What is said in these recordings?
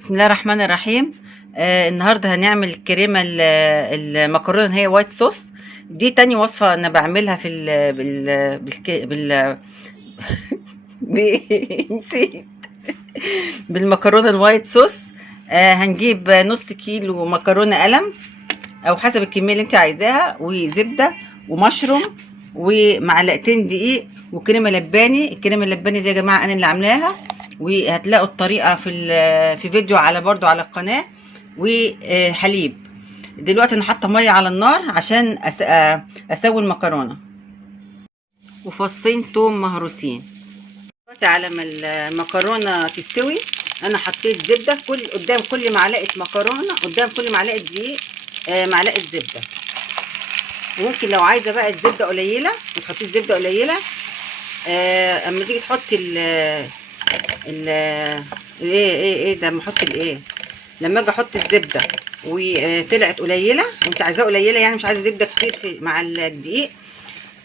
بسم الله الرحمن الرحيم. النهارده هنعمل كريمه المكرونه، هي وايت صوص. دي تاني وصفه انا بعملها في ال بال بال نسيت. بالمكرونه الوايت صوص. هنجيب نص كيلو مكرونه قلم او حسب الكميه اللي انت عايزاها، وزبده ومشروم ومعلقتين دقيق وكريمه لباني. الكريمه اللباني دي يا جماعه انا اللي عاملاها، وهتلاقوا الطريقه في فيديو على برضو على القناه. وحليب. دلوقتي انا حاطه ميه على النار عشان اسوي المكرونه، وفصين توم مهروسين. دلوقتي على ما المكرونه تستوي انا حطيت زبده قدام كل معلقه مكرونه، قدام كل معلقه دقيق معلقه زبده. وممكن لو عايزه بقى الزبده قليله ما تحطيش زبده قليله. اما تيجي تحطي ال ايه ده، اما احط الايه، لما اجي احط الزبده وطلعت قليله وانت عايزاها قليله، يعني مش عايزه زبده كتير مع الدقيق،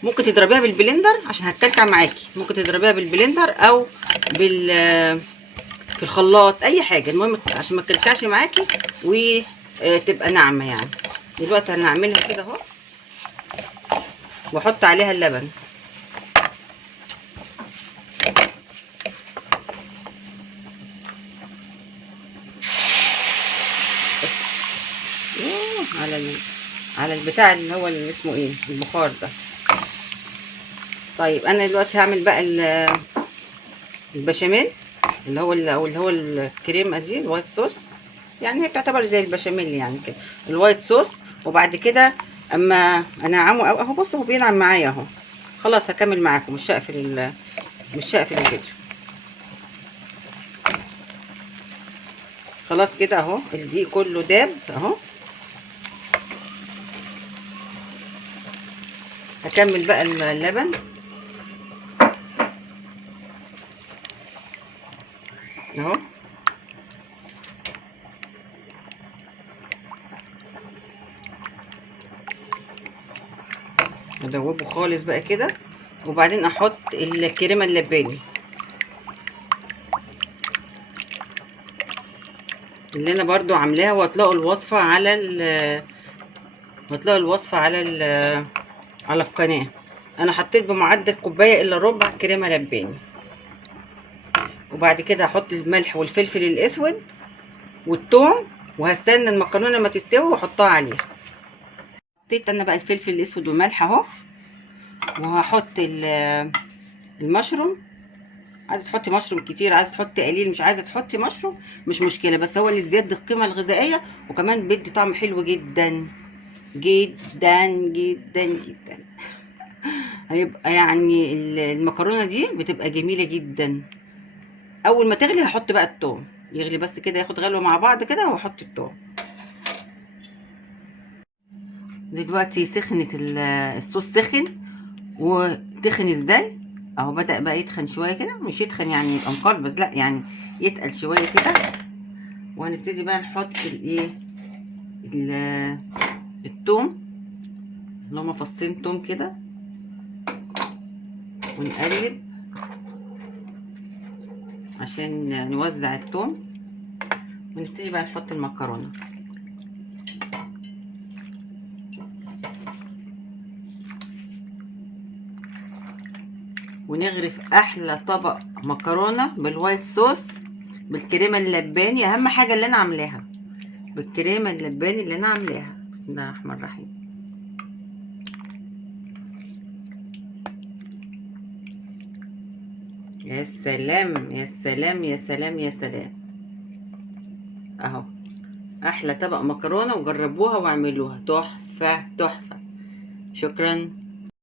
ممكن تضربيها بالبلندر عشان هتكلكع معاكي. ممكن تضربيها بالبلندر او في الخلاط، اي حاجه، المهم عشان ما تكلكعش معاكي وتبقى ناعمه يعني. دلوقتي هنعملها كده اهو، واحط عليها اللبن. على البتاع اللي هو اللي اسمه ايه، البخار ده. طيب انا دلوقتي هعمل بقى البشاميل، اللي هو الكريمه دي الوايت صوص، يعني هي بتعتبر زي البشاميل يعني كده، الوايت صوص. وبعد كده اما انعمه اهو، بصوا هو بينعم معايا اهو. خلاص هكمل معاكم، مش هقفل الفيديو. خلاص كده اهو، الدقيق كله داب اهو. هكمل بقى اللبن اهو. ادوبه خالص بقى كده، وبعدين احط الكريمه اللباني اللي انا برضو عاملاها، وهتلاقوا الوصفه على القناه. انا حطيت بمعدل كوبايه الا ربع كريمه لباني. وبعد كده هحط الملح والفلفل الاسود والثوم، وهستنى المكرونه ما تستوي واحطها عليها. حطيت انا بقى الفلفل الاسود والملح اهو، وهحط المشروم. عايزه تحطي مشروم كتير، عايزه تحطي قليل، مش عايزه تحطي مشروم مش مشكله، بس هو اللي زياده القيمه الغذائيه، وكمان بيدي طعم حلو جدا جدا جدا جدا. هيبقى يعني المكرونه دي بتبقى جميله جدا. اول ما تغلي هحط بقى الثوم، يغلي بس كده، ياخد غلوه مع بعض كده، واحط الثوم. دلوقتي سخنت الصوص، سخن وتخن ازاي اهو، بدأ بقى يتخن شويه كده، مش يتخن يعني يبقى مقلبز، لا يعني يتقل شويه كده. وهنبتدي بقى نحط الثوم، اللي هما فصين توم كده، ونقلب عشان نوزع الثوم. ونبتدي بقى نحط المكرونه، ونغرف احلى طبق مكرونه بالوايت صوص بالكريمه اللباني. اهم حاجه اللي انا عاملاها بالكريمه اللباني اللي انا عاملاها. بسم الله الرحمن الرحيم. يا سلام يا سلام يا سلام يا سلام اهو، احلى طبق مكرونه، وجربوها واعملوها تحفه تحفه. شكرا.